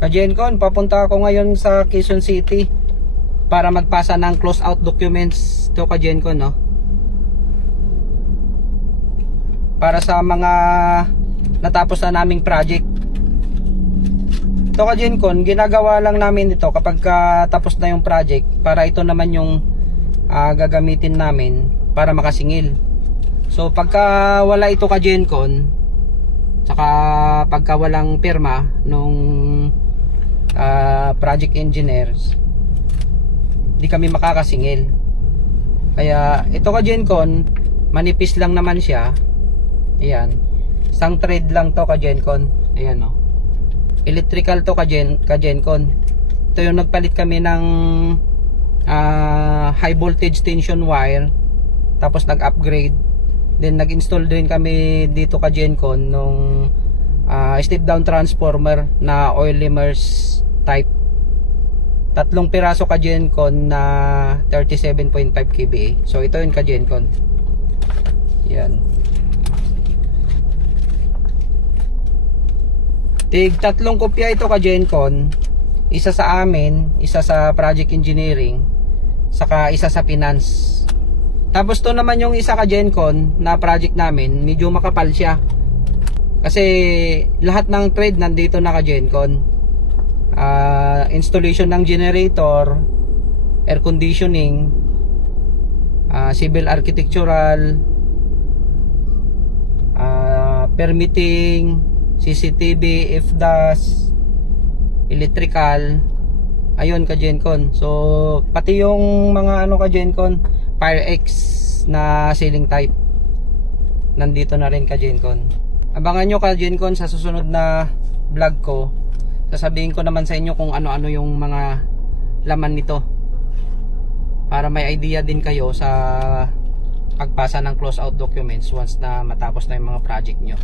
Kajencon, papunta ako ngayon sa Quezon City para magpasa ng close out documents to Kajencon, no? Para sa mga natapos na naming project. To Kajencon, ginagawa lang namin ito kapag tapos na yung project para ito naman yung gagamitin namin para makasingil. So pagka wala ito Kajencon, saka pagka walang pirma nung project engineers, di kami makakasingil. Kaya ito Kajencon, manipis lang naman siya. Ayan, isang thread lang to Kajencon. Ayan, no. Electrical to Kajencon. Ito yung nagpalit kami ng high voltage tension wire, tapos nag-upgrade. Then nag-install din kami dito Kajencon nung step down transformer na oil immerse type. 3 piraso Kajencon na 37.5 kVA. So ito yung Kajencon. Yan. Tig 3 kopya ito Kajencon. Isa sa amin, isa sa project engineering, saka isa sa finance. Tapos to naman yung isa Kajencon na project namin, medyo makapal siya. Kasi lahat ng thread nandito na Kajencon. Installation ng generator, air conditioning, civil architectural, permitting, CCTV, FDAS, electrical. Ayun Kajencon. So pati yung mga Kajencon, FireX na ceiling type, nandito na rin Kajencon. Abangan nyo Kajencon sa susunod na vlog ko. Sasabihin ko naman sa inyo kung ano-ano yung mga laman nito, para may idea din kayo sa pagpasa ng close out documents once na matapos na yung mga project nyo.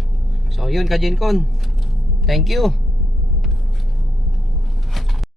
So yun Kajencon, thank you.